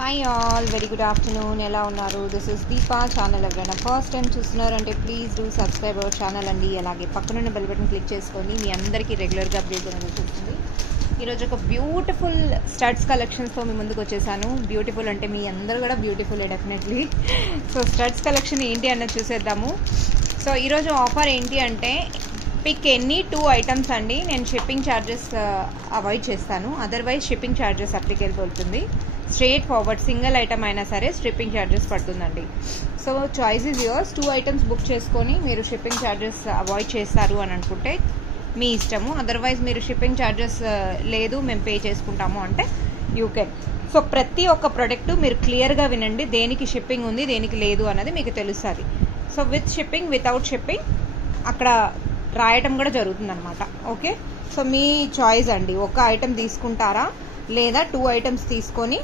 Hi all, very good afternoon. ఎలా ఉన్నారు? This is Deepa channel. ఎవరైనా ఫస్ట్ టైం చూస్తున్నారంటే please do subscribe our channel అండి. అలాగే పక్కనున్న బెల్ బటన్ క్లిక్ చేసుకొని మీ అందరికీ రెగ్యులర్గా అప్డేట్ అనేది చూస్తుంది. ఈరోజు ఒక బ్యూటిఫుల్ స్టడ్స్ కలెక్షన్స్తో మీ ముందుకు వచ్చేసాను. బ్యూటిఫుల్ అంటే మీ అందరూ కూడా బ్యూటిఫుల్లే డెఫినెట్లీ. సో స్టడ్స్ కలెక్షన్ ఏంటి అన్నది చూసేద్దాము. సో ఈరోజు ఆఫర్ ఏంటి అంటే పిక్ ఎనీ 2 ఐటమ్స్ అండి. నేను షిప్పింగ్ ఛార్జెస్ అవాయిడ్ చేస్తాను, అదర్వైజ్ షిప్పింగ్ ఛార్జెస్ అప్లికేబుల్ అవుతుంది. స్ట్రేట్ ఫార్వర్డ్ సింగిల్ ఐటమ్ అయినా సరే షిప్పింగ్ ఛార్జెస్ పడుతుందండి. So choice is yours. 2 items book చేసుకొని మీరు షిప్పింగ్ ఛార్జెస్ అవాయిడ్ చేస్తారు అని అనుకుంటే మీ ఇష్టము. అదర్వైజ్ మీరు షిప్పింగ్ ఛార్జెస్ లేదు మేము పే చేసుకుంటాము అంటే యూ కెన్. సో ప్రతి ఒక్క ప్రోడక్ట్ మీరు క్లియర్గా వినండి, దేనికి షిప్పింగ్ ఉంది దేనికి లేదు అన్నది మీకు తెలుస్తుంది. So with shipping without shipping అక్కడ రాయటం కూడా జరుగుతుంది అనమాట. ఓకే, సో మీ చాయిస్ అండి. ఒక ఐటమ్ తీసుకుంటారా లేదా 2 ఐటమ్స్ తీసుకొని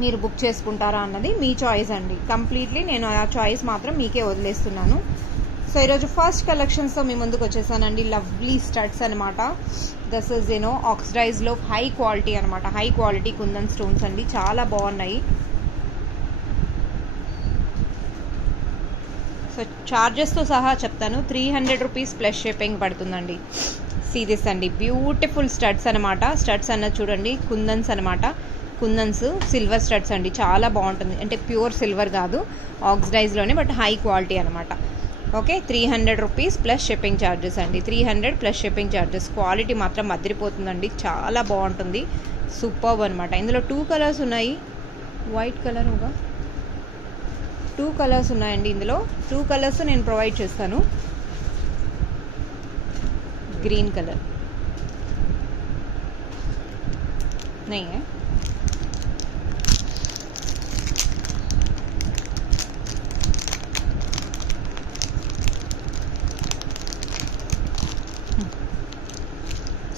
మీరు బుక్ చేసుకుంటారా అన్నది మీ చాయిస్ అండి. కంప్లీట్లీ నేను ఆ చాయిస్ మాత్రం మీకే వదిలేస్తున్నాను. సో ఈరోజు ఫస్ట్ కలెక్షన్స్తో మీ ముందుకు వచ్చేసానండి. లవ్లీ స్టడ్స్ అనమాట. దిస్ ఇస్ ఆక్సిడైజ్లో హై క్వాలిటీ అనమాట. హై క్వాలిటీ కుందన్ స్టోన్స్ అండి, చాలా బాగున్నాయి. సో ఛార్జెస్తో సహా చెప్తాను. 300 రూపీస్ ప్లస్ షిప్పింగ్ పడుతుందండి. సీదిస్ అండి, బ్యూటిఫుల్ స్టడ్స్ అనమాట. స్టడ్స్ అన్నది చూడండి, కుందన్స్ అనమాట. కుందన్స్ సిల్వర్ స్టడ్స్ అండి, చాలా బాగుంటుంది. అంటే ప్యూర్ సిల్వర్ కాదు, ఆక్సిడైజ్లోనే, బట్ హై క్వాలిటీ అనమాట. Okay, 300 rupees plus shipping charges అండి. 300 ప్లస్ షిప్పింగ్ ఛార్జెస్. క్వాలిటీ మాత్రం అదిరిపోతుందండి, చాలా బాగుంటుంది. సూపర్బ్ అనమాట. ఇందులో 2 కలర్స్ ఉన్నాయి. వైట్ కలర్ ఒక 2 కలర్స్ ఉన్నాయండి. ఇందులో 2 కలర్స్ నేను ప్రొవైడ్ చేస్తాను. ग्रीन कलर नहीं है.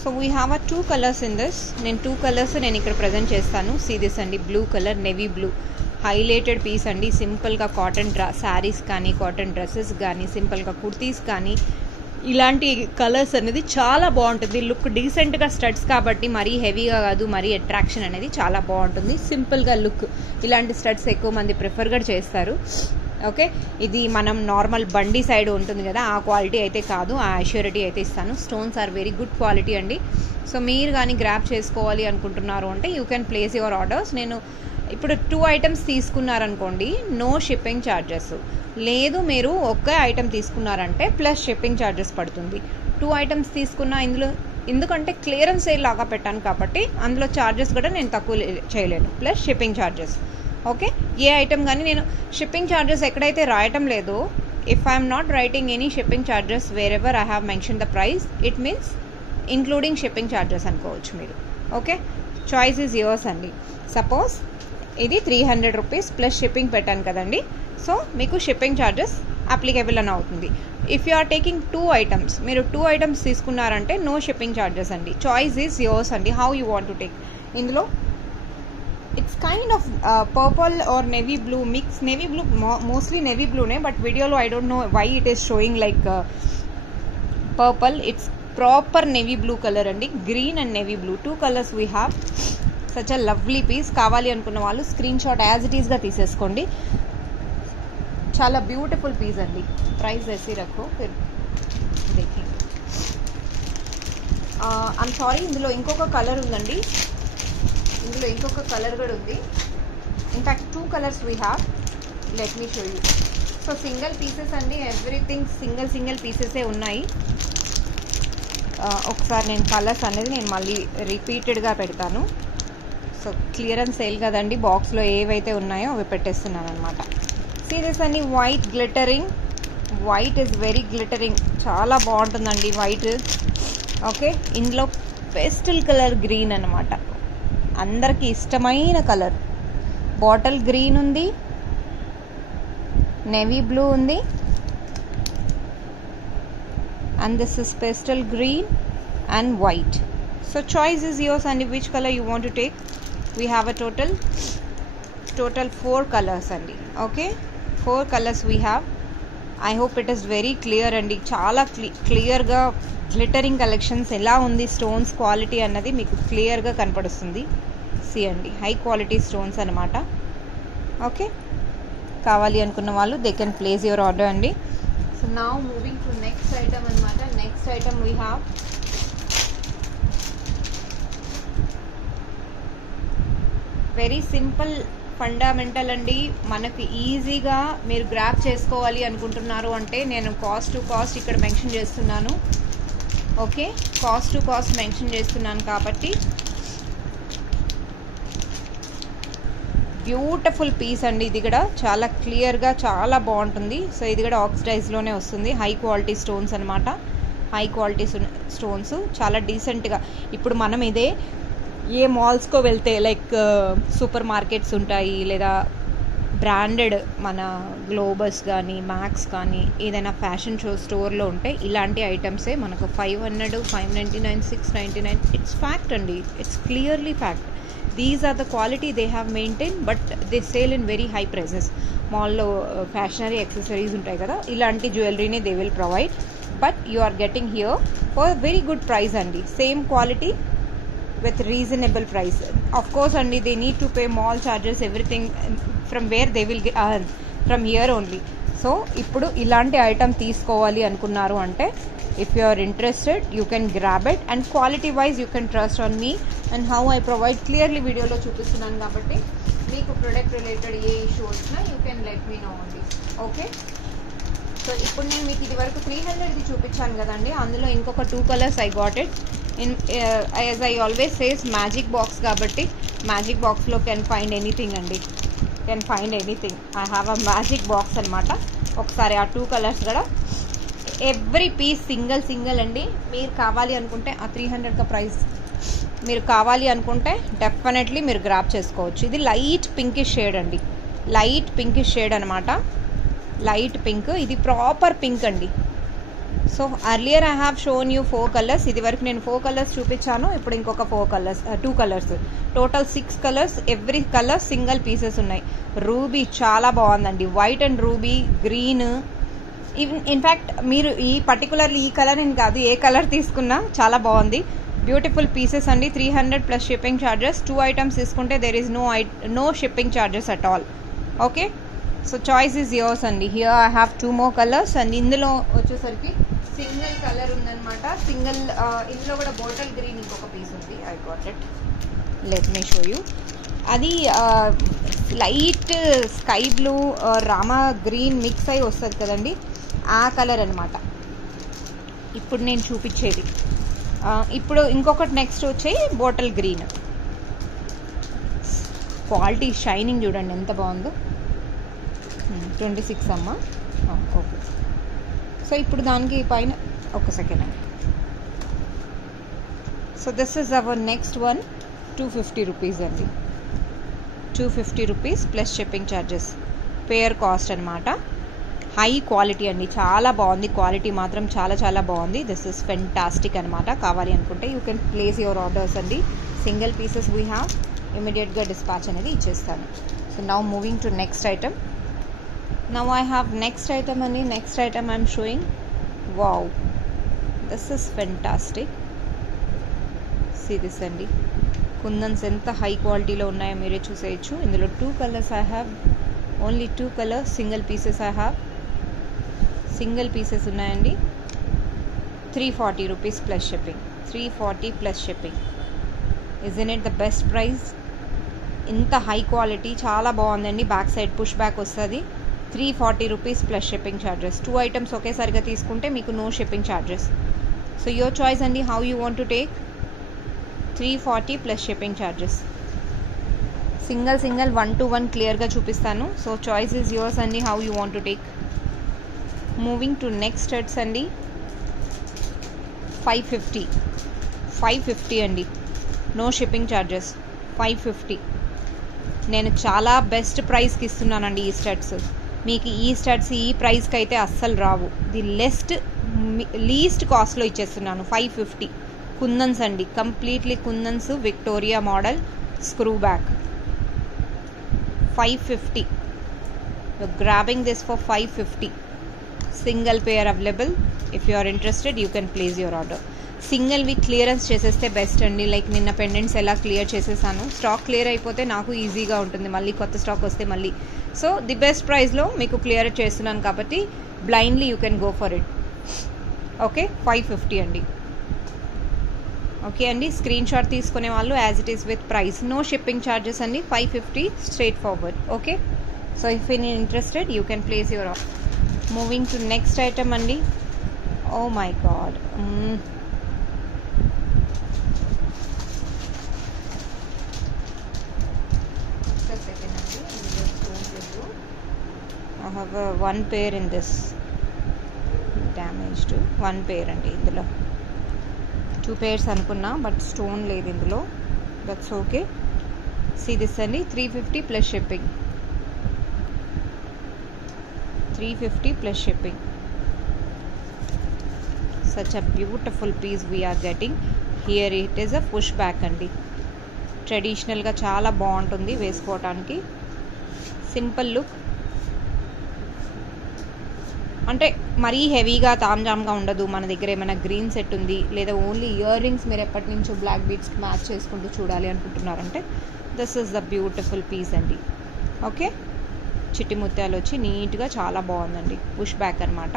So we have 2 colours in this. నేను 2 కలర్స్ నేను ఇక్కడ ప్రజెంట్ చేస్తాను. సీ దిస్ అండి, blue colour, navy blue. Highlighted piece అండి. సింపుల్గా కాటన్ శారీస్ కానీ, కాటన్ డ్రెస్సెస్ కానీ, సింపుల్గా కుర్తీస్ కానీ, ఇలాంటి కలర్స్ అనేది చాలా బాగుంటుంది. లుక్ డీసెంట్గా స్టడ్స్ కాబట్టి మరీ హెవీగా కాదు, మరీ అట్రాక్షన్ అనేది చాలా బాగుంటుంది. సింపుల్గా లుక్. ఇలాంటి స్టడ్స్ ఎక్కువ మంది ప్రిఫర్ కూడా చేస్తారు. ఓకే, ఇది మనం నార్మల్ బండి సైడ్ ఉంటుంది కదా, ఆ క్వాలిటీ అయితే కాదు, ఆ అష్యూరిటీ అయితే ఇస్తాను. Stones are very good quality అండి. సో మీరు కానీ గ్రాప్ చేసుకోవాలి అనుకుంటున్నారు అంటే you can place your orders. నేను ఇప్పుడు 2 ఐటమ్స్ తీసుకున్నారనుకోండి, నో షిప్పింగ్ ఛార్జెస్. లేదు మీరు ఒక్క ఐటమ్ తీసుకున్నారంటే ప్లస్ షిప్పింగ్ ఛార్జెస్ పడుతుంది. 2 ఐటమ్స్ తీసుకున్నా ఇందులో, ఎందుకంటే క్లియరెన్స్ సేల్ లాగా పెట్టాను కాబట్టి అందులో ఛార్జెస్ కూడా నేను తక్కువ చేయలేను, ప్లస్ షిప్పింగ్ ఛార్జెస్. ఓకే, ఏ ఐటమ్ కానీ నేను షిప్పింగ్ ఛార్జెస్ ఎక్కడైతే రాయటం లేదో, if I'm not writing any shipping charges wear ever I have mention the price, it means including shipping charges అనుకోవచ్చు మీరు. ఓకే, చాయిస్ ఈజ్ యువర్స్ అండి. సపోజ్ ఇది 300 rupees plus shipping పెట్టాను కదండి, సో మీకు షిప్పింగ్ ఛార్జెస్ అప్లికేబుల్ అని అవుతుంది. If you are taking 2 items, మీరు 2 ఐటమ్స్ తీసుకున్నారంటే నో షిప్పింగ్ ఛార్జెస్ అండి. చాయిస్ ఈజ్ యువర్స్ అండి, how you want to take. ఇందులో it's kind of purple or navy blue mix. Navy blue mostly navy బ్లూనే, but వీడియోలో I don't know why it is showing like purple. It's proper navy blue colour అండి. Green and navy blue, 2 colours we have. Such a lovely piece. కావాలి అనుకున్న వాళ్ళు screen shot as it ఈస్గా తీసేసుకోండి. చాలా beautiful piece అండి. Price ऐसे रखो फिर देखिए. ఐమ్ సారీ, ఇందులో ఇంకొక కలర్ ఉందండి. ఇందులో ఇంకొక కలర్ కూడా ఉంది. In fact 2 colours we have. Let me show you. So single pieces అండి, ఎవ్రీథింగ్ సింగిల్ పీసెసే ఉన్నాయి. ఒకసారి నేను కలర్స్ అనేది నేను మళ్ళీ రిపీటెడ్గా పెడతాను. సో క్లియరెన్స్ సేల్ కదండి, బాక్స్లో ఏవైతే ఉన్నాయో అవి పెట్టేస్తున్నాను అనమాట. సీరియస్ అండి, white glittering. White is very glittering, చాలా బాగుంటుందండి వైట్. ఓకే, ఇందులో పేస్టల్ కలర్ గ్రీన్ అనమాట, అందరికీ ఇష్టమైన కలర్. బాటిల్ గ్రీన్ ఉంది, నేవీ బ్లూ ఉంది, and this is pastel green and white. So choice is yours అండి, which colour you want to take. We have a total 4 colours అండి. Okay, 4 colours we have. I hope it is very clear అండి. చాలా క్లియర్గా glittering collections ఎలా ఉంది, stones quality అన్నది మీకు క్లియర్గా కనపడుస్తుంది. సి అండి, హై క్వాలిటీ స్టోన్స్ అనమాట. ఓకే, కావాలి అనుకున్న వాళ్ళు they can place your order అండి. So now moving to next item అనమాట. Next item we have very simple fundamental అండి. మనకి ఈజీగా మీరు గ్రాప్ చేసుకోవాలి అనుకుంటున్నారు అంటే నేను కాస్ట్ టు కాస్ట్ ఇక్కడ మెన్షన్ చేస్తున్నాను. Okay, cost to cost mention చేస్తున్నాను కాబట్టి బ్యూటిఫుల్ పీస్ అండి. ఇది కూడా చాలా క్లియర్గా చాలా బాగుంటుంది. సో ఇది కూడా ఆక్సిడైజ్లోనే వస్తుంది. హై క్వాలిటీ స్టోన్స్ అనమాట. హై క్వాలిటీ స్టోన్స్ చాలా డీసెంట్గా. ఇప్పుడు మనం ఇదే ఏ మాల్స్కో వెళ్తే లైక్ సూపర్ మార్కెట్స్ ఉంటాయి, లేదా బ్రాండెడ్ మన గ్లోబస్ కానీ మ్యాక్స్ కానీ ఏదైనా ఫ్యాషన్ షో స్టోర్లో ఉంటే ఇలాంటి ఐటమ్సే మనకు 500, 599, 699. ఇట్స్ ఫ్యాక్ట్ అండి, it's clearly fact. These are the quality they have maintain, but they sell in very high prices. మాల్లో ఫ్యాషనరీ యాక్సెసరీస్ ఉంటాయి కదా, ఇలాంటి జ్యువెలరీనే they will provide, but you are getting here for very good price అండి. Same quality with reasonable price. Of course అండి, they need to pay mall charges, everything from where they will earn from here only. So ఇప్పుడు ఇలాంటి item తీసుకోవాలి అనుకున్నారు అంటే if you are interested you can grab it, and quality wise you can trust on me and how I provide clearly వీడియోలో చూపిస్తున్నాను కాబట్టి మీకు product related ఏ issue వచ్చినా you can let me know only. Okay, so ఇప్పుడు నేను మీకు ఇది వరకు 300ది చూపించాను కదండి, అందులో ఇంకొక 2 colours I got it in as I always says magic box కాబట్టి మ్యాజిక్ బాక్స్లో కెన్ ఫైండ్ ఎనీథింగ్ అండి, can find anything. I have a magic box అనమాట. ఒకసారి ఆ 2 కలర్స్ కూడా ఎవ్రీ పీస్ సింగిల్ అండి. మీరు కావాలి అనుకుంటే ఆ 300 ప్రైస్ మీరు కావాలి అనుకుంటే డెఫినెట్లీ మీరు గ్రాప్ చేసుకోవచ్చు. ఇది లైట్ పింకిష్ షేడ్ అండి, లైట్ పింకిష్ షేడ్ అనమాట. లైట్ పింక్, ఇది ప్రాపర్ పింక్ అండి. So earlier I have shown you 4 colours. ఇది వరకు నేను 4 కలర్స్ చూపించాను, ఇప్పుడు ఇంకొక 2 colours, total 6 colours. Every colour single pieces ఉన్నాయి. రూబీ చాలా బాగుందండి, white and ruby, green. In fact మీరు ఈ పర్టికులర్లీ ఈ కలర్ అని కాదు, ఏ కలర్ తీసుకున్నా చాలా బాగుంది. బ్యూటిఫుల్ పీసెస్ అండి. 300 ప్లస్ షిప్పింగ్ ఛార్జెస్. 2 ఐటమ్స్ తీసుకుంటే there is no shipping charges at all. Okay, so choice is yours అండి. Here I have 2 more colours and ఇందులో వచ్చేసరికి సింగిల్ కలర్ ఉందన్నమాట. సింగిల్ ఇందులో కూడా బాటిల్ గ్రీన్ ఇంకొక పీస్ ఉంది. I got it, let me show you. అది light sky blue Rama green mix అయి వస్తుంది కదండి, ఆ కలర్ అనమాట ఇప్పుడు నేను చూపించేది. ఇప్పుడు ఇంకొకటి నెక్స్ట్ వచ్చాయి బాటిల్ గ్రీన్. క్వాలిటీ షైనింగ్ చూడండి ఎంత బాగుందో. 26 అమ్మ. ఓకే, సో ఇప్పుడు దానికి పైన ఒక సెకండ్ అండి. So this is our next one. 250 rupees అండి, 250 రూపీస్ ప్లస్ షిప్పింగ్ ఛార్జెస్ పేర్ కాస్ట్ అనమాట. హై క్వాలిటీ అండి, చాలా బాగుంది. క్వాలిటీ మాత్రం చాలా బాగుంది. దిస్ ఇస్ ఫెంటాస్టిక్ అనమాట. కావాలి అనుకుంటే you can place your orders అండి. సింగిల్ పీసెస్ వీ హ్యావ్, ఇమీడియట్గా డిస్పాచ్ అనేది ఇచ్చేస్తాను. So now moving to next item. Now I have next item and next item I'm showing. Wow, this is fantastic. See this అండి, కుందన్స్ ఎంత high క్వాలిటీలో ఉన్నాయో మీరే చూసేయచ్చు. ఇందులో 2 colours I have, only 2 colours. Single pieces I have, single pieces ఉన్నాయండి. 340 rupees plus shipping. 340 plus shipping. Isn't it the best price? ఇంత high quality చాలా బాగుందండి. బ్యాక్ సైడ్ పుష్ బ్యాక్ వస్తుంది. 340 rupees plus shipping charges. 2 items ఒకేసారిగా తీసుకుంటే మీకు no shipping charges. So your choice అండి, how you want to take. 340 plus shipping charges. Single 1 to 1 క్లియర్గా చూపిస్తాను. సో చాయిస్ ఈజ్ యువర్స్ అండి, how you want to take. Moving to next sets అండి. 550 అండి, no shipping charges. 550 నేను చాలా best ప్రైస్కి ఇస్తున్నానండి ఈ స్టడ్స్. మీకు ఈ స్టడ్స్ ఈ ప్రైస్కి అయితే అస్సలు రావు. ది లీస్ట్ కాస్ట్లో ఇచ్చేస్తున్నాను. 550 కుందన్స్ అండి, completely kundans, Victoria model, screw back. 550. You're grabbing this for 550. Single pair available. If you are interested, you can place your order. సింగిల్వి క్లియరెన్స్ చేసేస్తే బెస్ట్ అండి. లైక్ నిన్న పెండెంట్స్ ఎలా క్లియర్ చేసేసాను. స్టాక్ క్లియర్ అయిపోతే నాకు ఈజీగా ఉంటుంది, మళ్ళీ కొత్త స్టాక్ వస్తే మళ్ళీ. సో ది బెస్ట్ ప్రైస్లో మీకు క్లియర్ చేస్తున్నాను కాబట్టి blindly you can go for it. Okay, 550 అండి. ఓకే అండి, స్క్రీన్ షాట్ తీసుకునే వాళ్ళు as it is with price, no shipping charges అండి, 550 straightforward. Okay, so if you interested you can place your order. Moving to next item అండి. Oh my god, I have one pair in this, damaged one pair అండి. ఇందులో 2 pairs అనుకున్నా but stone లేదు ఇందులో, that's okay. See this అండి, 350 plus shipping, 350 plus shipping. Such a beautiful piece we're getting here. It is a push back అండి. ట్రెడిషనల్గా చాలా బాగుంటుంది వేసుకోవటానికి, సింపుల్ లుక్. అంటే మరీ హెవీగా తామ్జామ్గా ఉండదు. మన దగ్గర ఏమైనా గ్రీన్ సెట్ ఉంది, లేదా ఓన్లీ ఇయర్ రింగ్స్ మీరు ఎప్పటి నుంచో బ్లాక్ బీడ్స్కి మ్యాచ్ చేసుకుంటూ చూడాలి అనుకుంటున్నారంటే this is the beautiful piece అండి. ఓకే, చిట్టి ముత్యాలు వచ్చి నీట్గా చాలా బాగుందండి. పుష్ బ్యాక్ అనమాట.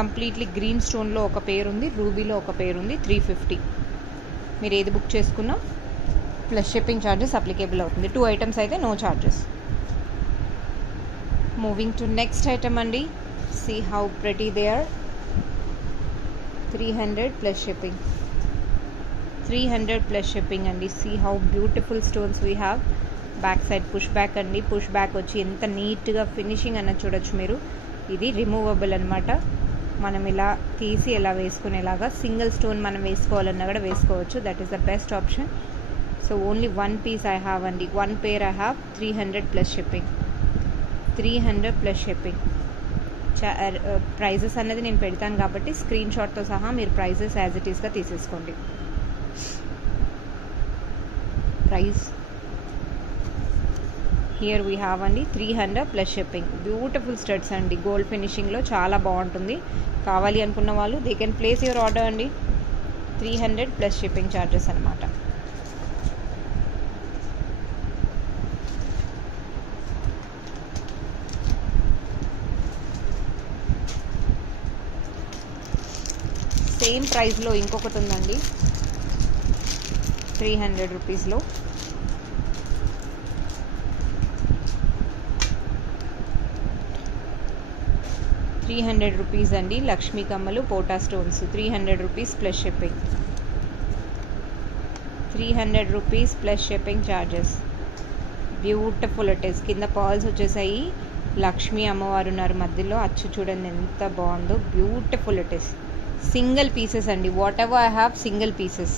కంప్లీట్లీ గ్రీన్ స్టోన్లో ఒక పేరు ఉంది, రూబీలో ఒక పేరు ఉంది. 350. మీరు ఏది బుక్ చేసుకున్నా ప్లస్ షిప్పింగ్ ఛార్జెస్ అప్లికేబుల్ అవుతుంది. 2 ఐటమ్స్ అయితే no charges. Moving to next item andi. See how pretty they are. 300 plus shipping. 300 plus shipping andi. See how beautiful stones we have. Back side push back andi. Push back వచ్చి ఎంత నీట్గా finishing అన్నది చూడొచ్చు మీరు. ఇది removable అనమాట. మనం ఇలా తీసి ఎలా వేసుకునేలాగా సింగిల్ స్టోన్ మనం వేసుకోవాలన్నా కూడా వేసుకోవచ్చు. That is the best option. So only 1 piece I have అండి. 1 pair I have. 300 plus shipping. 300 plus shipping. Prices అనేది నేను పెడతాను కాబట్టి స్క్రీన్ షాట్తో సహా మీరు ప్రైజెస్ యాజ్ ఇట్ ఈస్గా తీసేసుకోండి. ప్రైస్ హియర్ వీ హ్యావ్ అండి 300 ప్లస్ షిప్పింగ్. బ్యూటిఫుల్ స్టడ్స్ అండి, గోల్డ్ ఫినిషింగ్లో చాలా బాగుంటుంది. కావాలి అనుకున్న వాళ్ళు they can place your order అండి. 300 ప్లస్ షిప్పింగ్ ఛార్జెస్ అనమాట. సేమ్ ప్రైస్లో ఇంకొకటి ఉందండి, 300 రూపీస్లో. ₹300 అండి. లక్ష్మీ కమ్మలు పోటా stones. 300 rupees plus shipping. 300 rupees plus shipping charges. Beautiful it is. కింద పర్ల్స్ వచ్చేసాయి. లక్ష్మీ అమ్మవారు ఉన్నారు మధ్యలో. అచ్చు చూడండి ఎంత బాగుందో. Beautiful it is. Single pieces అండి. Whatever I have single pieces.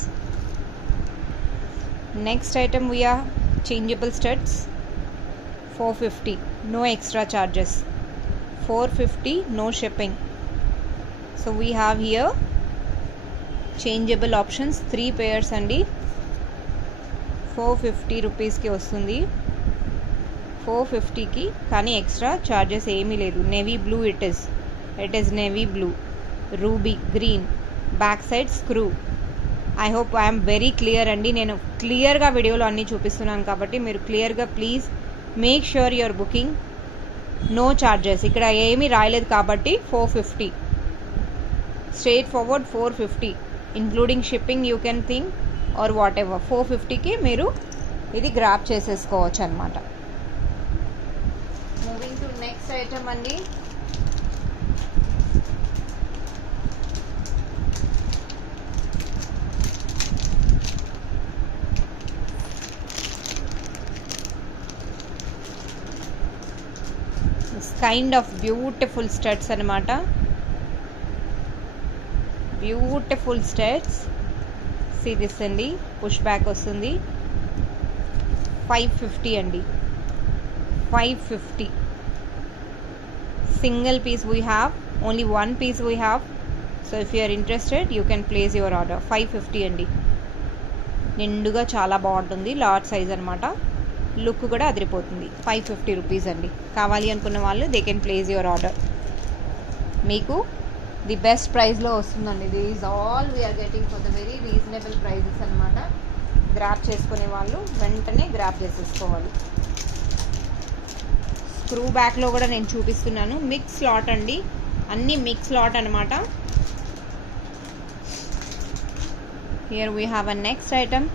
Next item we are changeable studs. 450 no extra charges. 450 no shipping. So we have here changeable options. 3 pairs అండి. 450 రూపీస్కి వస్తుంది. 450కి కానీ ఎక్స్ట్రా చార్జెస్ ఏమీ లేదు. Navy blue it is navy blue, ruby green, back side screw. I hope I'm very clear అండి. నేను క్లియర్గా వీడియోలో అన్నీ చూపిస్తున్నాను కాబట్టి మీరు క్లియర్గా please make sure your booking. No charges ఇక్కడ ఏమీ రాయలేదు కాబట్టి 450 straightforward. 450 including shipping you can think or whatever. 450కి మీరు ఇది గ్రాప్ చేసేసుకోవచ్చు అనమాట. మూవింగ్ టు నెక్స్ట్ ఐటమ్ అండి. కైండ్ ఆఫ్ బ్యూటిఫుల్ స్టడ్స్ అనమాట. Beautiful studs. సీ దిస్ అండి, పుష్ బ్యాక్ వస్తుంది. 550 అండి. 550 single piece we have. Only 1 piece we have. So if you are interested you can place your order. 550 అండి. నిండుగా చాలా బాగుంటుంది. Large size అనమాట. లుక్ కూడా అదిరిపోతుంది. 550 రూపీస్ అండి. కావాలి అనుకున్న వాళ్ళు they can place your order. మీకు ది బెస్ట్ ప్రైస్లో వస్తుందండి. These all we're getting for the very reasonable prices అనమాట. గ్రాప్ చేసుకునే వాళ్ళు వెంటనే గ్రాప్ చేసేసుకోవాలి. స్క్రూ బ్యాక్లో కూడా నేను చూపిస్తున్నాను. మిక్స్ లాట్ అండి, అన్ని మిక్స్ లాట్ అనమాట. Here we have a next item.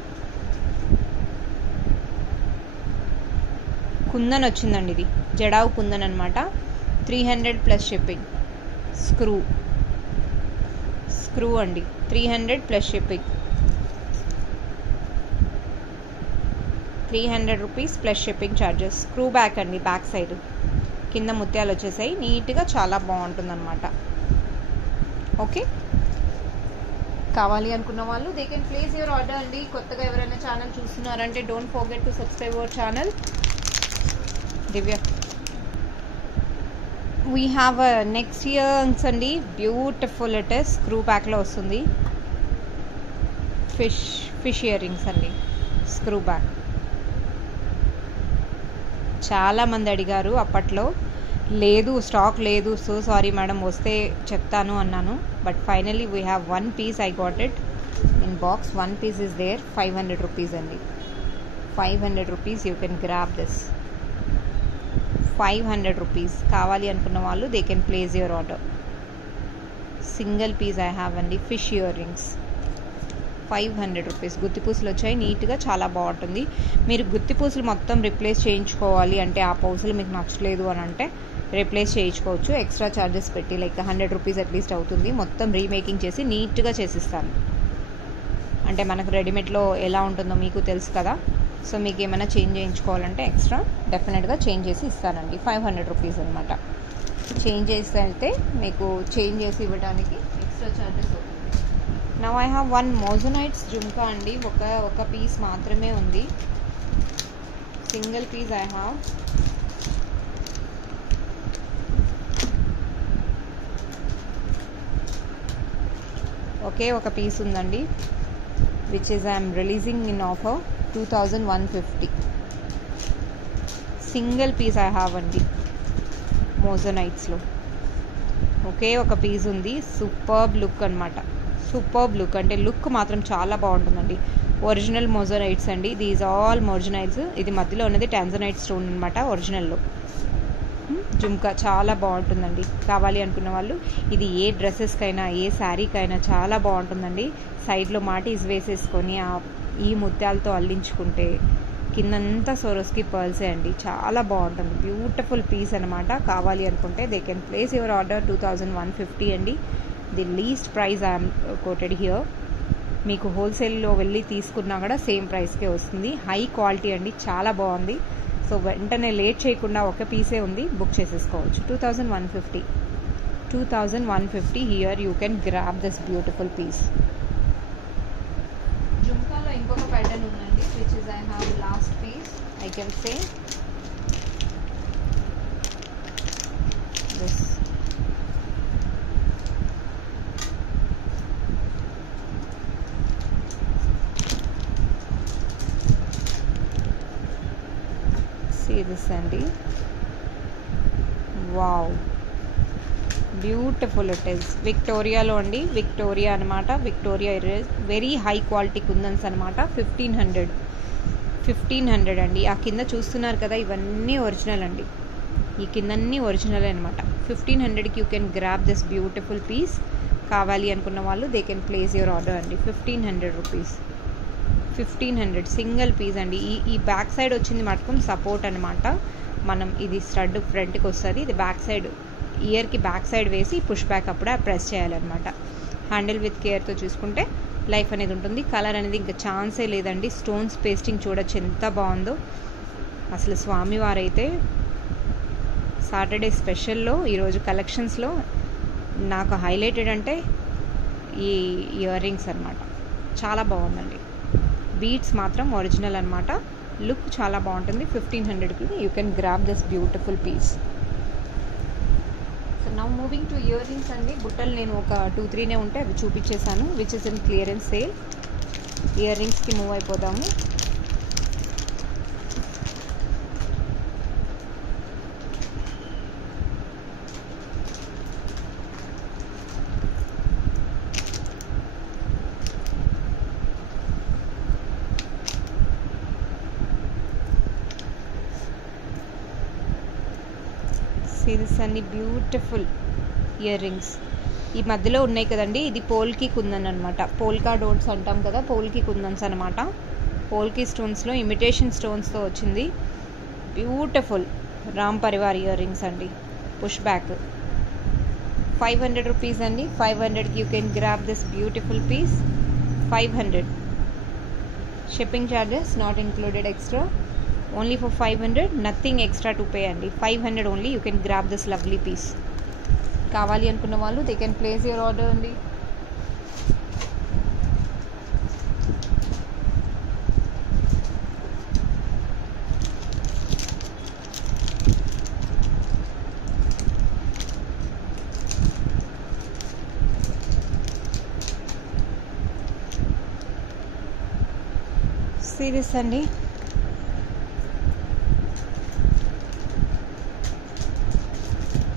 Kundan వచ్చిందండి, ఇది జడావు కుందన్ అనమాట. 300 ప్లస్ షిప్పింగ్. స్క్రూ అండి, 300 plus shipping. 300 rupees plus shipping charges. Screw back అండి, బ్యాక్ సైడ్ కింద ముత్యాలు వచ్చేసాయి. నీట్గా చాలా బాగుంటుంది అనమాట. ఓకే, కావాలి అనుకున్న వాళ్ళు they can place your order అండి. కొత్తగా ఎవరైనా ఛానల్ చూస్తున్నారంటే don't forget to subscribe our channel. Divya, we have next ears అండి. Beautiful it is. స్క్రూ బ్యాక్లో వస్తుంది. ఫిష్ ఇయర్ రింగ్స్ అండి, స్క్రూ బ్యాక్. చాలామంది అడిగారు అప్పట్లో, లేదు స్టాక్ లేదు, సో సారీ మేడం, వస్తే చెప్తాను అన్నాను. But finally we have 1 piece. I got it in box. 1 piece is there. 500 rupees అండి. 500 rupees. You can grab this. 500 rupees. కావాలి అనుకున్న వాళ్ళు they can place your order. Single piece I have అండి. Fish ear rings 500 rupees. గుత్తిపూసలు వచ్చాయి, నీట్గా చాలా బాగుంటుంది. మీరు గుత్తిపూసలు మొత్తం రిప్లేస్ చేయించుకోవాలి అంటే, ఆ పూసలు మీకు నచ్చలేదు అని అంటే రిప్లేస్ చేయించుకోవచ్చు. ఎక్స్ట్రా ఛార్జెస్ పెట్టి లైక్ 100 రూపీస్ అట్లీస్ట్ అవుతుంది. మొత్తం రీమేకింగ్ చేసి నీట్గా చేసిస్తాను. అంటే మనకు రెడీమేడ్లో ఎలా ఉంటుందో మీకు తెలుసు కదా. సో మీకు ఏమైనా చేంజ్ చేయించుకోవాలంటే ఎక్స్ట్రా డెఫినెట్గా చేంజ్ చేసి ఇస్తానండి. 500 రూపీస్ అనమాట. చేంజ్ చేసి అయితే మీకు చేంజ్ చేసి ఇవ్వడానికి ఎక్స్ట్రా ఛార్జెస్ అవుతుంది. నౌ ఐ హ్యావ్ 1 మోజోనైట్స్ జుంకా అండి. ఒక పీస్ మాత్రమే ఉంది. Single piece I have. ఒకే ఒక పీస్ ఉందండి. Which is I'm releasing in offer 2150. Single piece I have అండి మోజోనైట్స్లో. ఒకే ఒక పీస్ ఉంది. సూపర్బ్ లుక్ అనమాట. సూపర్బ్ లుక్ అంటే లుక్ మాత్రం చాలా బాగుంటుందండి. ఒరిజినల్ మోజోనైట్స్ అండి. దీస్ ఆల్ మోజోనైట్స్. ఇది మధ్యలో ఉన్నది టాంజనైట్ స్టోన్ అనమాట ఒరిజినల్లో. జుమ్కా చాలా బాగుంటుందండి. కావాలి అనుకున్న వాళ్ళు ఇది ఏ డ్రెస్సెస్కైనా ఏ శారీకైనా చాలా బాగుంటుందండి. సైడ్లో మాటీస్ వేసేసుకొని ఈ ముత్యాలతో అల్లించుకుంటే కిందంతా సోరోస్కి పర్ల్సే అండి. చాలా బాగుంటుంది. బ్యూటిఫుల్ పీస్ అనమాట. కావాలి అనుకుంటే they can place your order. 2150 అండి. The least price I'm quoted here. మీకు హోల్సేల్లో వెళ్ళి తీసుకున్నా కూడా సేమ్ ప్రైస్కే వస్తుంది. హై క్వాలిటీ అండి, చాలా బాగుంది. సో వెంటనే లేట్ చేయకుండా ఒక పీసే ఉంది, బుక్ చేసేసుకోవచ్చు. 2150. 2150 here you can grab this beautiful piece. జుమ్కాలో ఇంకొక ప్యాటర్న్ ఉందండి, which is I have last piece. I can say this. See this అండి. Wow, beautiful it is. విక్టోరియాలో అండి. విక్టోరియా అనమాట. Victoria very high quality kundans అనమాట. 1500 అండి. ఆ కింద చూస్తున్నారు కదా, ఇవన్నీ ఒరిజినల్ అండి. ఈ కిందన్నీ ఒరిజినల్ అనమాట. 1500కి you can grab this beautiful piece. కావాలి అనుకున్న వాళ్ళు they can place your order అండి. 1500 రూపీస్. 1500 సింగిల్ పీస్ అండి. ఈ బ్యాక్ సైడ్ వచ్చింది మటుకు సపోర్ట్ అనమాట. మనం ఇది స్టడ్ ఫ్రంట్కి వస్తుంది. ఇది బ్యాక్ సైడ్, ఇయర్కి బ్యాక్ సైడ్ వేసి పుష్ బ్యాక్ అప్పుడే ప్రెస్ చేయాలన్నమాట. హ్యాండిల్ విత్ కేర్తో చూసుకుంటే లైఫ్ అనేది ఉంటుంది. కలర్ అనేది ఇంకా ఛాన్సే లేదండి. స్టోన్స్ పేస్టింగ్ చూడొచ్చు ఎంత బాగుందో అసలు. స్వామివారైతే సాటర్డే స్పెషల్లో ఈరోజు కలెక్షన్స్లో నాకు హైలైటెడ్ అంటే ఈ ఇయర్ రింగ్స్ అనమాట. చాలా బాగుందండి. బీడ్స్ మాత్రం ఒరిజినల్ అనమాట. లుక్ చాలా బాగుంటుంది. 1500కి you can grab this beautiful piece. So now moving to ear rings అండి. బుట్టలు నేను ఒక 2-3 ఉంటే అవి చూపించేశాను, which is in clearance sale. ఇయర్ రింగ్స్కి మూవ్ అయిపోదాము. సీ దిస్ అండి బ్యూటిఫుల్ ఇయర్ రింగ్స్. ఈ మధ్యలో ఉన్నాయి కదండి, ఇది పోల్కి కుందన్ అనమాట. పోల్కా డోట్స్ అంటాం కదా, పోల్కి కుందన్స్ అనమాట. పోల్కి స్టోన్స్లో ఇమిటేషన్ స్టోన్స్తో వచ్చింది. Beautiful Ram Parivar ear rings అండి. పుష్ బ్యాక్ 500 రూపీస్ అండి. 500కి you can grab this beautiful piece. 500 shipping charges not included extra. Only for 500, nothing extra to pay అండి. 500 only you can grab this lovely piece. కావాలి అనుకున్న వాళ్ళు they can place your order అండి. Serious అండి,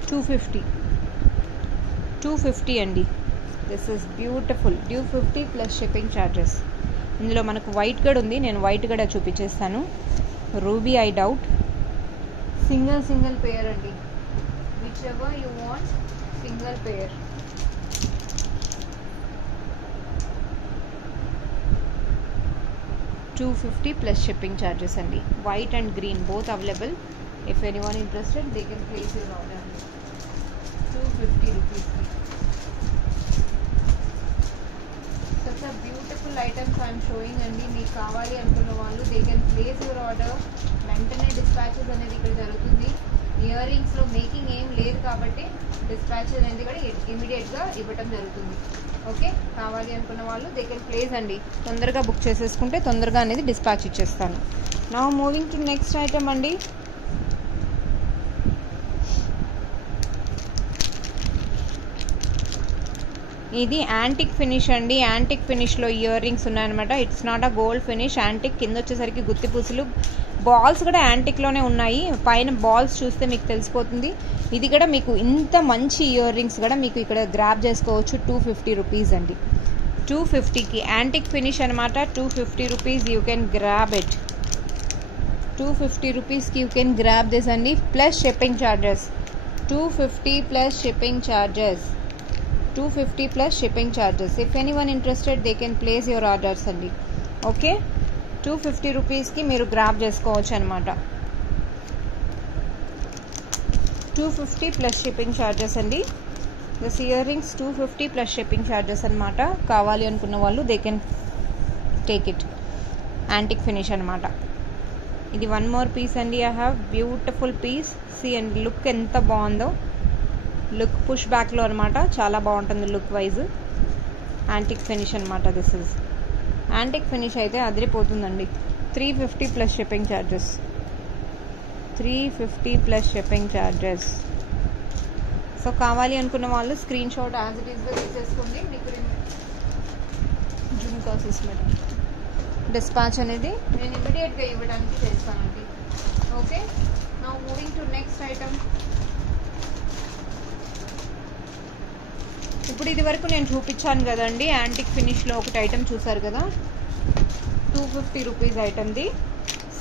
$250 అండి. This is beautiful. $250 plus shipping charges. ఇందులో మనకు white గడ్ ఉంది, నేను వైట్ గడ చూపించేస్తాను. Ruby I doubt. Single pair అండి. Whichever you want, single pair. $250 plus shipping charges అండి. White and green both available. If anyone interested they can place your order. 250 రూపీస్కి such a beautiful items I'm showing అండి. మీకు కావాలి అనుకున్న వాళ్ళు they can place your order. వెంటనే dispatches అనేది ఇక్కడ జరుగుతుంది. ఇయర్ రింగ్స్లో మేకింగ్ ఏం లేదు కాబట్టి డిస్పాచ్ అనేది కూడా ఇమీడియట్గా ఇవ్వటం జరుగుతుంది. ఓకే, కావాలి అనుకున్న వాళ్ళు దే కెన్ ప్లేస్ అండి. తొందరగా బుక్ చేసేసుకుంటే తొందరగా అనేది డిస్పాచ్ ఇచ్చేస్తాను. Now moving to next item అండి. ఇది యాంటిక్ ఫినిష్ అండి. యాంటిక్ ఫినిష్లో ఇయర్ రింగ్స్ ఉన్నాయన్నమాట. It's not a gold finish, antique. కింద వచ్చేసరికి గుత్తి పూసలు. బాల్స్ కూడా యాంటిక్లోనే ఉన్నాయి. పైన బాల్స్ చూస్తే మీకు తెలిసిపోతుంది. ఇది కూడా మీకు ఇంత మంచి ఇయర్ రింగ్స్ కూడా మీకు ఇక్కడ గ్రాబ్ చేసుకోవచ్చు. 250 రూపీస్ అండి. 250కి యాంటిక్ ఫినిష్ అనమాట. 250 rupees you can grab it. 250 రూపీస్కి యూ కెన్ గ్రాబ్ దిస్ అండి. Plus shipping charges. 250 plus shipping charges. 250 plus shipping charges. If anyone interested they can place your orders అండి. Okay, 250 రూపీస్కి మీరు grab చేసుకోవచ్చు అనమాట. 250 plus shipping charges అండి. This ear rings 250 plus shipping charges అనమాట. కావాలి అనుకున్న వాళ్ళు they can take it. Antique finish అనమాట. ఇది వన్ మోర్ పీస్ అండి. I have beautiful piece. See and look ఎంత బాగుందో. లుక్ పుష్ బ్యాక్లో అనమాట. చాలా బాగుంటుంది లుక్ వైజ్. యాంటిక్ ఫినిష్ అనమాట. దిస్ ఇస్ యాంటిక్ ఫినిష్ అయితే అదిరిపోతుందండి. 350 plus shipping charges. 350 plus shipping charges. So కావాలి అనుకున్న వాళ్ళు స్క్రీన్ షాట్ యాజ్ ఇట్ ఈస్గా తీసేసుకోండి. మీకు జూమ్ కాసెస్ మేడం డిస్పాచ్ అనేది నేను ఇమీడియట్గా ఇవ్వడానికి చేస్తానండి. Okay, now moving to next item. ఇప్పుడు ఇది వరకు నేను చూపించాను కదండి, యాంటిక్ ఫినిష్లో ఒకటి ఐటమ్ చూసారు కదా, 250 రూపీస్ ఐటమ్ది.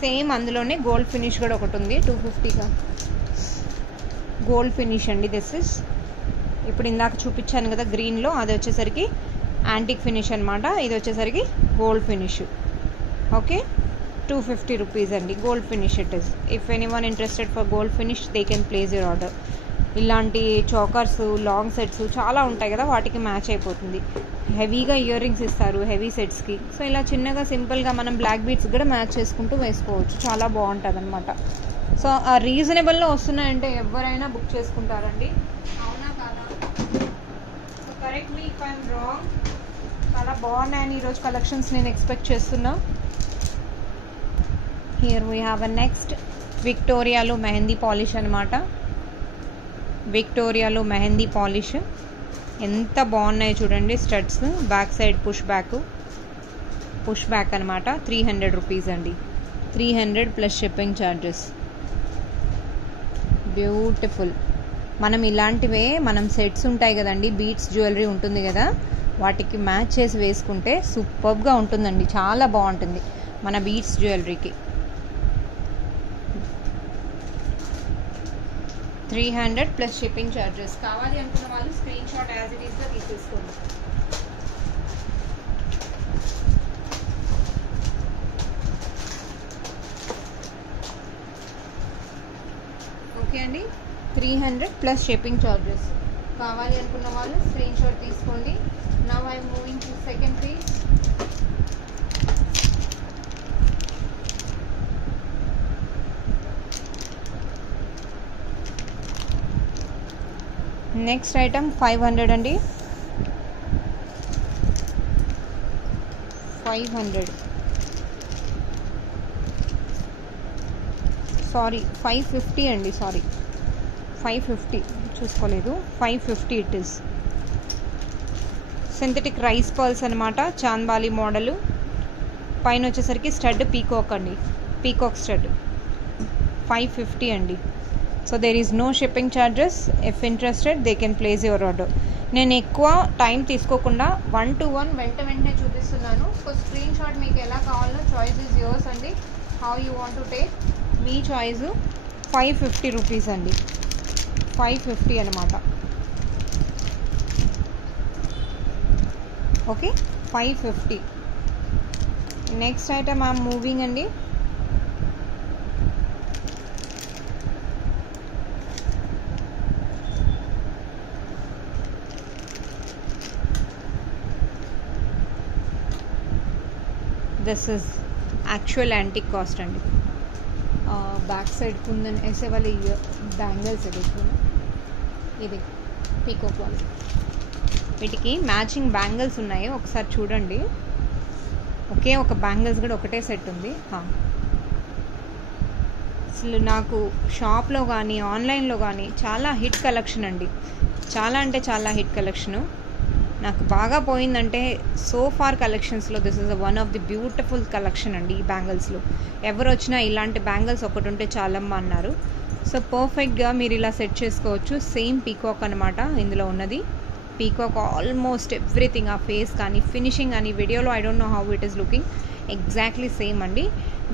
సేమ్ అందులోనే గోల్డ్ ఫినిష్ కూడా ఒకటి ఉంది. 250గా గోల్డ్ ఫినిష్ అండి. దిస్ ఇస్ ఇప్పుడు ఇందాక చూపించాను కదా గ్రీన్లో, అది వచ్చేసరికి యాంటిక్ ఫినిష్ అనమాట. ఇది వచ్చేసరికి గోల్డ్ ఫినిష్. ఓకే, 250 రూపీస్ అండి. Gold finish it is. If anyone interested for gold finish they can place your order. ఇలాంటి చోకర్స్, లాంగ్ సెట్స్ చాలా ఉంటాయి కదా, వాటికి మ్యాచ్ అయిపోతుంది. హెవీగా ఇయర్ రింగ్స్ ఇస్తారు హెవీ సెట్స్కి. సో ఇలా చిన్నగా సింపుల్గా మనం బ్లాక్ బీడ్స్ కూడా మ్యాచ్ చేసుకుంటూ వేసుకోవచ్చు. చాలా బాగుంటుంది అనమాట. సో ఆ రీజనబుల్లో వస్తున్నాయంటే ఎవరైనా బుక్ చేసుకుంటారండి. అవునా కాదా? So correct me if I'm wrong. చాలా బాగున్నాయని ఈరోజు కలెక్షన్స్ నేను ఎక్స్పెక్ట్ చేస్తున్నా. Here we have a next విక్టోరియాలో మెహందీ పాలిష్ అనమాట. విక్టోరియాలో మెహందీ పాలిష్ ఎంత బాగున్నాయి చూడండి. Studs, back side push back అనమాట. 300 రూపీస్ అండి. 300 ప్లస్ షిప్పింగ్ ఛార్జెస్. బ్యూటిఫుల్. మనం ఇలాంటివే మనం సెట్స్ ఉంటాయి కదండి, బీట్స్ జ్యువెలరీ ఉంటుంది కదా, వాటికి మ్యాచ్ చేసి వేసుకుంటే సూపర్గా ఉంటుందండి. చాలా బాగుంటుంది మన బీట్స్ జ్యువెలరీకి. 300 plus shipping charges. కావాలి అనుకున్న వాళ్ళు స్క్రీన్ షాట్ యాజ్ ఇట్ ఈస్గా తీసేసుకోండి. ఓకే అండి, 300 ప్లస్ షిప్పింగ్ ఛార్జెస్. కావాలి అనుకున్న వాళ్ళు స్క్రీన్ షాట్ తీసుకోండి. Now I am moving to second piece. Next item 500 అండి. 500 సారీ 550 అండి. సారీ 550 చూసుకోలేదు. 550 it is. Synthetic rice pearls అనమాట, చాంద్బాలి మోడలు. పైన వచ్చేసరికి స్టడ్ పీకాక్ అండి, పీకాక్ స్టడ్. 550 అండి. So there is no shipping charges. If interested they can place your order. నేను ఎక్కువ టైం తీసుకోకుండా 1 to 1 వెంటనే చూపిస్తున్నాను. సో స్క్రీన్ షాట్ మీకు ఎలా కావాలో చాయిస్ ఈజ్ యువర్స్ అండి. How you want to take, మీ చాయిస్. 550 రూపీస్ అండి. 550 అనమాట. Okay, 550. Next item I'm moving అండి. This is actual antique cost अंडी. बैक साइड कुंदन ऐसे वाले बैंगल्स है, देखो ఇది పీకాక్ వాళ్ళు. వీటికి మ్యాచింగ్ బ్యాంగిల్స్ ఉన్నాయి, ఒకసారి చూడండి. ఒకే ఒక బ్యాంగిల్స్ కూడా ఒకటే సెట్ ఉంది. అసలు నాకు షాప్లో కానీ ఆన్లైన్లో కానీ చాలా హిట్ కలెక్షన్ అండి. చాలా అంటే చాలా హిట్ కలెక్షను. నాకు బాగా పోయిందంటే సో ఫార్ కలెక్షన్స్లో this is one of the beautiful collection అండి. ఈ బ్యాంగిల్స్లో ఎవరు వచ్చినా ఇలాంటి బ్యాంగిల్స్ ఒకటి ఉంటే చాలమ్మా అన్నారు. సో పర్ఫెక్ట్గా మీరు ఇలా సెట్ చేసుకోవచ్చు. సేమ్ పీకాక్ అనమాట ఇందులో ఉన్నది. పీకాక్ ఆల్మోస్ట్ ఎవ్రీథింగ్, ఆ ఫేస్ కానీ ఫినిషింగ్ కానీ వీడియోలో I don't know how it is looking, exactly same అండి.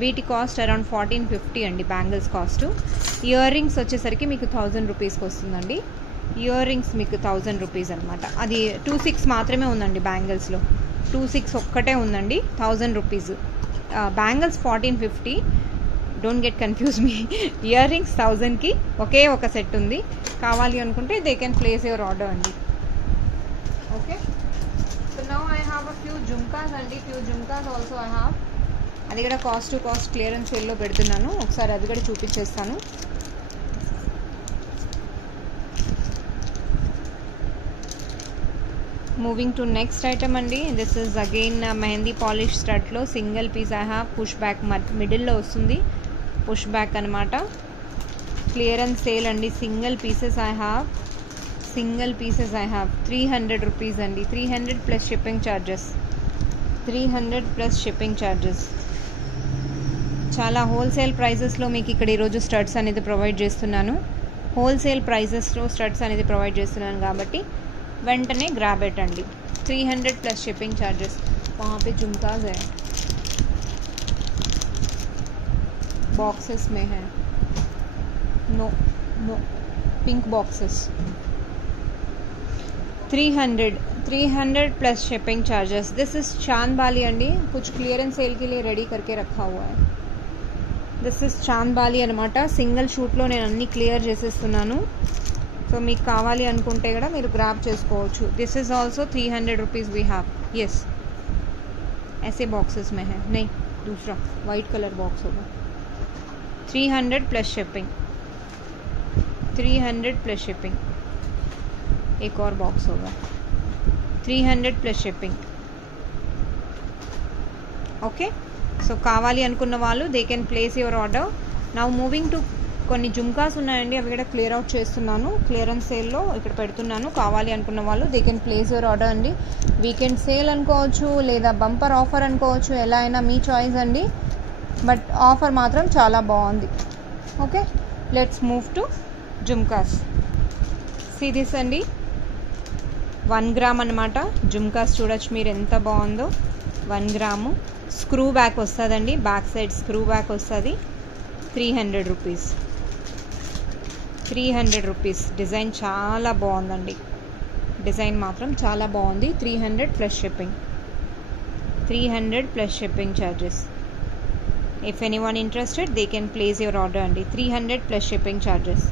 వీటి కాస్ట్ అరౌండ్ 1450 అండి బ్యాంగిల్స్ కాస్ట్. ఇయర్ రింగ్స్ వచ్చేసరికి మీకు 1000 రూపీస్కి వస్తుందండి. ఇయర్ రింగ్స్ మీకు 1000 రూపీస్ అనమాట. అది 26 మాత్రమే ఉందండి బ్యాంగిల్స్లో. 26 ఒక్కటే ఉందండి. 1000 rupees. Bangles 1450. Don't get confuse me. Earrings 1000కి ఒకే ఒక సెట్ ఉంది. కావాలి అనుకుంటే they can place your order అండి. Okay, so now I have a few jhumkas అండి. Few jhumkas also I have. అది కూడా కాస్ట్ టు కాస్ట్ క్లియరెన్స్ సేల్లో పెడుతున్నాను. ఒకసారి అది కూడా చూపించేస్తాను. మూవింగ్ టు నెక్స్ట్ ఐటమ్ అండి. This is again mehndi polish స్టడ్లో single piece I have. Push back మిడిల్లో వస్తుంది, పుష్ బ్యాక్ అనమాట. క్లియరెన్స్ సేల్ అండి. Single pieces I have. 300 rupees అండి. 300 plus shipping charges. 300 plus shipping charges. చాలా హోల్సేల్ ప్రైజెస్లో మీకు ఇక్కడ ఈరోజు స్టడ్స్ అనేది ప్రొవైడ్ చేస్తున్నాను. హోల్సేల్ ప్రైజెస్లో స్టడ్స్ అనేది ప్రొవైడ్ చేస్తున్నాను కాబట్టి వెంటనే గ్రాబ్ ఇట్ అండి. 300 प्लस शिपिंग चार्जेस. वहाँ पे झुमकाज है, बॉक्सेस में है. No pink boxes. 300 plus shipping charges. This is chandbali अंडी. कुछ क्लियरेंस सेल के लिए रेडी करके रखा हुआ है. दिस इज चांदबाली అనమాట. సింగిల్ షూట్లో నేను అన్ని క్లియర్ చేసేస్తున్నాను. సో మీకు కావాలి అనుకుంటే కూడా మీరు గ్రాబ్ చేసుకోవచ్చు. This is also 300 rupees we have. Yes, ऐसे बॉक्सेस में है, नहीं दूसरा वाइट कलर बॉक्स होगा. 300 प्लस शिपिंग. 300 plus shipping. एक और बॉक्स होगा. 300 प्लस शिपिंग. ఓకే, సో కావాలి అనుకున్న వాళ్ళు they can place your order. Now moving to కొన్ని జుమ్కాస్ ఉన్నాయండి, అవి కూడా క్లియర్ అవుట్ చేస్తున్నాను. క్లియరెన్స్ సేల్లో ఇక్కడ పెడుతున్నాను. కావాలి అనుకున్న వాళ్ళు they can place your order అండి. వీకెండ్ సేల్ అనుకోవచ్చు లేదా బంపర్ ఆఫర్ అనుకోవచ్చు, ఎలా అయినా మీ చాయిస్ అండి. బట్ ఆఫర్ మాత్రం చాలా బాగుంది. Okay, let's move to jhumkas. See this అండి, 1 గ్రామ్ అనమాట. జుమ్కాస్ చూడొచ్చు మీరు ఎంత బాగుందో. 1 గ్రాము. స్క్రూ బ్యాక్ వస్తుందండి, బ్యాక్ సైడ్ స్క్రూ బ్యాక్ వస్తుంది. 300 రూపీస్. 300 రూపీస్. డిజైన్ చాలా బాగుందండి, డిజైన్ మాత్రం చాలా బాగుంది. 300 plus shipping, 300 plus shipping charges. If anyone interested they can place your order అండి. 300 plus shipping charges.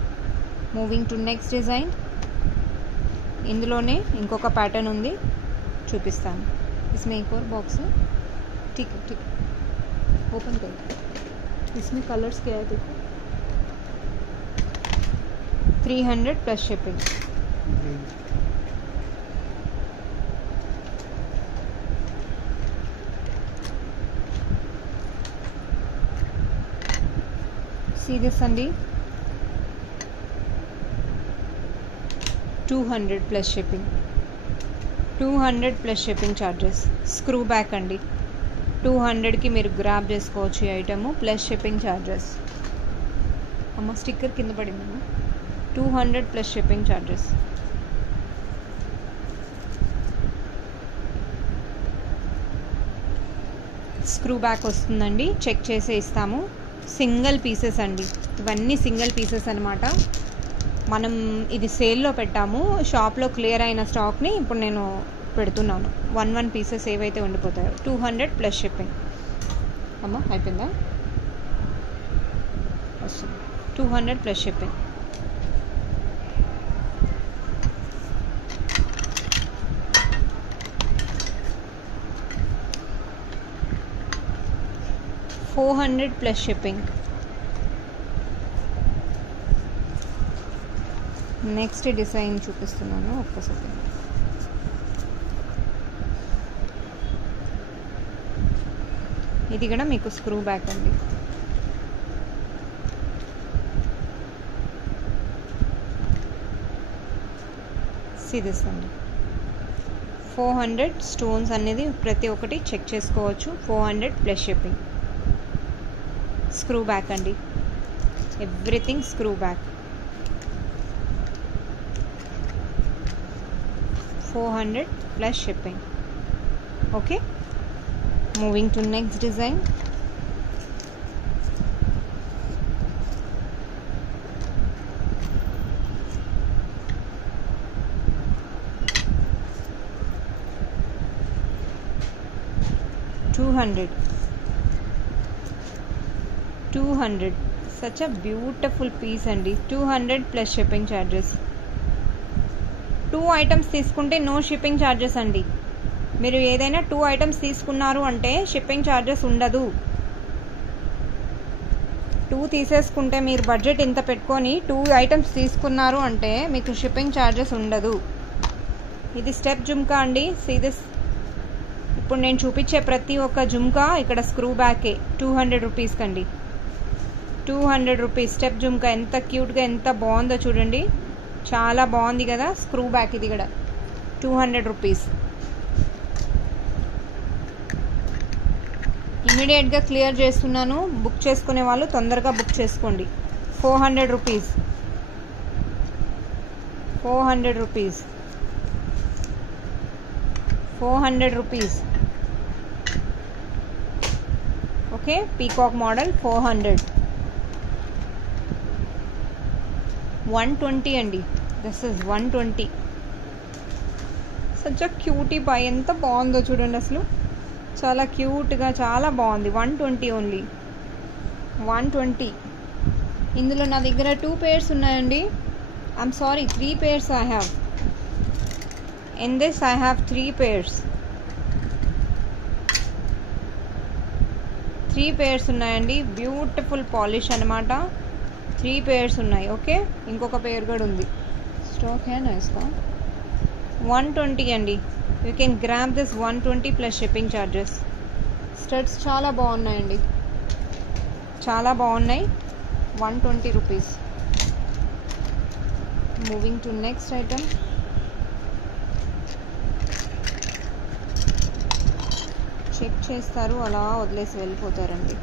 Moving to next design. ఇందులోనే ఇంకొక ప్యాటర్న్ ఉంది, చూపిస్తాను. इसमें एक और बॉक्स है, ठीक है ठीक है, ओपन कर. इसमें कलर्स क्या है देखो. 300 प्लस शिपिंग. See this అండి, 200 plus shipping, 200 plus shipping charges. Screw back అండి, 200కి మీరు గ్రాబ్ చేసుకోవచ్చు ఈ ఐటమ్ ప్లస్ షిప్పింగ్ ఛార్జెస్. అమ్మ స్టిక్కర్ కింద పడిందమ్మా. 200 plus shipping charges. Screw back వస్తుందండి, చెక్ చేసే ఇస్తాము. సింగిల్ పీసెస్ అండి, ఇవన్నీ సింగిల్ పీసెస్ అనమాట. మనం ఇది సేల్లో పెట్టాము, షాప్లో క్లియర్ అయిన స్టాక్ని ఇప్పుడు నేను పెడుతున్నాను. 1 పీసెస్ ఏవైతే ఉండిపోతాయో. 200 ప్లస్ షిప్పింగ్. అమ్మ అయిపోయిందా, వస్తుంది. 200 plus shipping. $400 plus shipping. Next design చూపిస్తున్నాను, ఒక్క సెకండ్. ఇది కూడా మీకు స్క్రూ బ్యాక్ అండి. సిదిస్ అండి. 400 స్టోన్స్ అనేది ప్రతి ఒక్కటి చెక్ చేసుకోవచ్చు. 400 ప్లస్ షిప్పింగ్. స్క్రూ బ్యాక్ అండి, everything screw back. 400 plus shipping. Okay, moving to next design. $200. Such a beautiful piece అండి. 200 plus shipping charges. 2 ఐటమ్స్ తీసుకుంటే నో షిప్పింగ్ ఛార్జెస్ అండి. మీరు ఏదైనా 2 ఐటమ్స్ తీసుకున్నారు అంటే షిప్పింగ్ ఛార్జెస్ ఉండదు. 2 తీసేసుకుంటే మీరు బడ్జెట్ ఇంత పెట్టుకొని 2 ఐటమ్స్ తీసుకున్నారు అంటే మీకు షిప్పింగ్ ఛార్జెస్ ఉండదు. ఇది స్టెప్ జుమ్కా అండి. సీదిస్ ఇప్పుడు నేను చూపించే ప్రతి ఒక్క జుమ్కా ఇక్కడ స్క్రూ బ్యాకే. 200 రూపీస్ కండి. 200 రూపీస్ స్టెప్ జుమ్కా. ఎంత క్యూట్గా ఎంత బాగుందో చూడండి, చాలా బాగుంది కదా. స్క్రూ బ్యాక్ ఇది కూడా 200 రూపీస్. ఇమీడియట్గా క్లియర్ చేస్తున్నాను, బుక్ చేసుకునే వాళ్ళు తొందరగా బుక్ చేసుకోండి. 400 rupees. 400 rupees. 400 rupees. Okay, peacock model 400. 120 అండి. దిస్ ఇస్ 120. సచ్ క్యూటీ పై ఎంత బాగుందో చూడండి, అసలు చాలా క్యూట్గా చాలా బాగుంది. 120 ఓన్లీ. 120. ఇందులో నా దగ్గర 2 pairs ఉన్నాయండి. I'm sorry, 3 pairs I have. In this I have 3 pairs. 3 pairs ఉన్నాయండి. బ్యూటిఫుల్ పాలిష్ అనమాట. 3 pairs ఉన్నాయి. ఓకే, ఇంకొక పేర్ కూడా ఉంది. స్టాక్ హే నా ఇస్కా. 120 అండి. You can grab this 120 plus shipping charges. Studs చాలా బాగున్నాయండి, చాలా బాగున్నాయి. 120 rupees. Moving to next item. Check చేస్తారు, అలా వదిలేసి వెళ్ళిపోతారండి.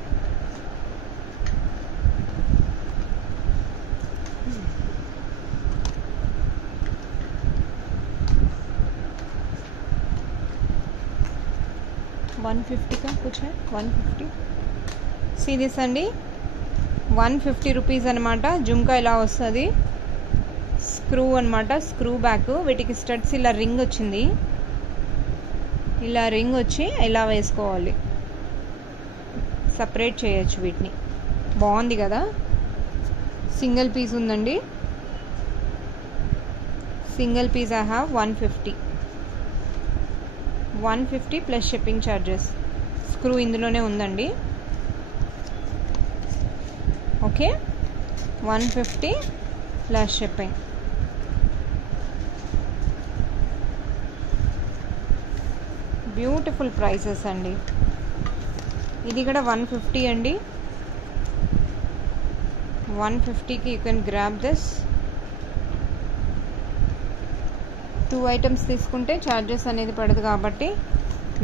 $150 का कुछ है. 150. सी दिस అండి. 150 రూపీస్ అనమాట. జుమ్కా ఇలా వస్తుంది. స్క్రూ అనమాట, స్క్రూ బ్యాక్. వీటికి స్టడ్స్ ఇలా రింగ్ వచ్చింది, ఇలా రింగ్ వచ్చి ఇలా వేసుకోవాలి, సపరేట్ చేయొచ్చు వీటిని. బాగుంది కదా. సింగిల్ పీస్ ఉందండి, single piece I have 150 plus shipping charges. Screw ఇందులోనే ఉందండి. Okay, 150 plus shipping. Beautiful prices అండి. ఇది కూడా 150 అండి. 150కి you can grab this. 2 items తీసుకుంటే ఛార్జెస్ అనేది పడదు కాబట్టి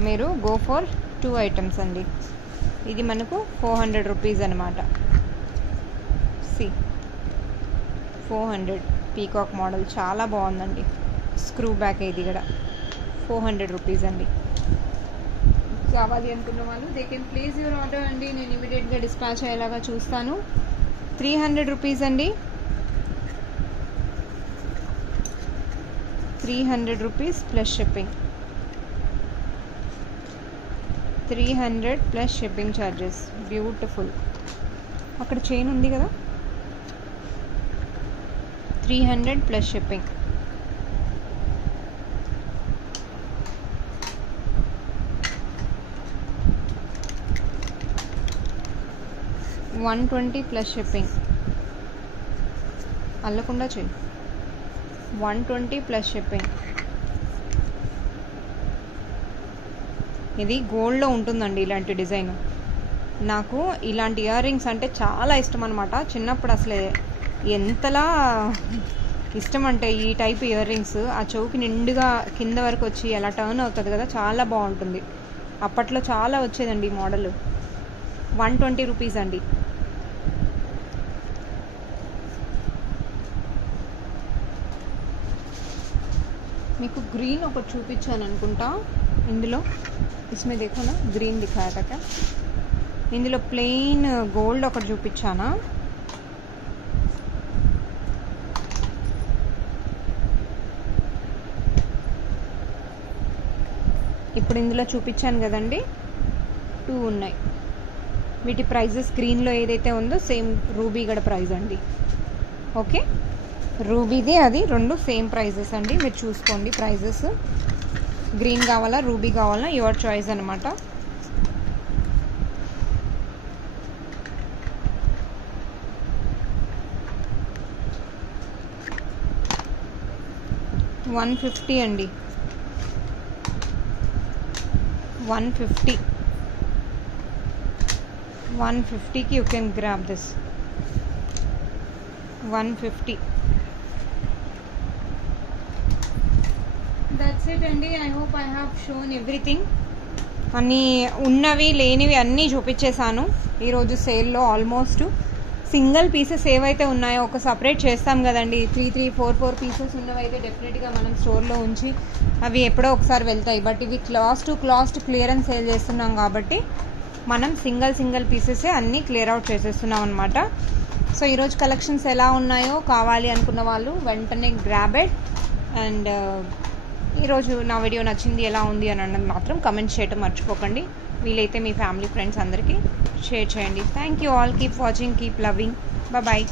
మీరు గో ఫర్ 2 ఐటమ్స్ అండి. ఇది మనకు 400 రూపీస్ అనమాట. 400 పీకాక్ మోడల్ చాలా బాగుందండి. స్క్రూ బ్యాక్ ఇది కూడా 400 రూపీస్ అండి. కావాలి అనుకున్న వాళ్ళు they can place your order అండి. నేను ఇమీడియట్గా డిస్పాచ్ అయ్యేలాగా చూస్తాను. 300 రూపీస్ అండి. 300 rupees plus shipping. 300 plus shipping charges. Beautiful. అక్కడ చైన్ ఉంది కదా. 300 ప్లస్ షిప్పింగ్. $120 plus shipping. అల్లకుండా చెయ్యి. 120 ప్లస్ షిప్పింగ్. ఇది గోల్డ్లో ఉంటుందండి ఇలాంటి డిజైన్. నాకు ఇలాంటి ఇయర్ రింగ్స్ అంటే చాలా ఇష్టం అనమాట. చిన్నప్పుడు అసలే ఎంతలా ఇష్టం అంటే ఈ టైప్ ఇయర్ రింగ్స్, ఆ చౌకి నిండుగా కింద వరకు వచ్చి అలా టర్న్ అవుతుంది కదా, చాలా బాగుంటుంది. అప్పట్లో చాలా వచ్చేదండి ఈ మోడల్. 120 రూపీస్ అండి. మీకు గ్రీన్ ఒకటి చూపించాను అనుకుంటా. ఇందులో ఇస్మే देखो ना, గ్రీన్ दिखाया था क्या. ఇందులో ప్లెయిన్ గోల్డ్ ఒకటి చూపించానా. ఇప్పుడు ఇందులో చూపించాను కదండి, 2 ఉన్నాయి. వీటి ప్రైజెస్ గ్రీన్లో ఏదైతే ఉందో సేమ్ రూబీ గడ ప్రైజ్ అండి. ఓకే, రూబీది అది 2 సేమ్ ప్రైజెస్ అండి. మీరు చూసుకోండి ప్రైజెస్. గ్రీన్ కావాలా రూబీ కావాలా యువర్ చాయిస్ అనమాట. $150 అండి. 150కి you can grab this. 150. That's it అండి. I hope I have shown everything. అన్నీ ఉన్నవి లేనివి అన్నీ చూపించేశాను ఈరోజు సేల్లో. ఆల్మోస్ట్ సింగిల్ పీసెస్ ఏవైతే ఉన్నాయో ఒక సపరేట్ చేస్తాం కదండి. 3 4 పీసెస్ ఉన్నవైతే డెఫినెట్గా మనం స్టోర్లో ఉంచి అవి ఎప్పుడో ఒకసారి వెళ్తాయి. బట్ ఇవి క్లాస్ టు క్లియరెన్స్ సేల్ చేస్తున్నాం కాబట్టి మనం సింగిల్ పీసెసే అన్నీ క్లియర్ అవుట్ చేసేస్తున్నాం అనమాట. సో ఈరోజు కలెక్షన్స్ ఎలా ఉన్నాయో కావాలి అనుకున్న వాళ్ళు వెంటనే గ్రాబ్ ఇట్. అండ్ ఈరోజు నా వీడియో నచ్చింది ఎలా ఉంది అని అన్నది మాత్రం కమెంట్ చేయటం మర్చిపోకండి. వీలైతే మీ ఫ్యామిలీ ఫ్రెండ్స్ అందరికీ షేర్ చేయండి. Thank you all. Keep watching, keep loving. Bye.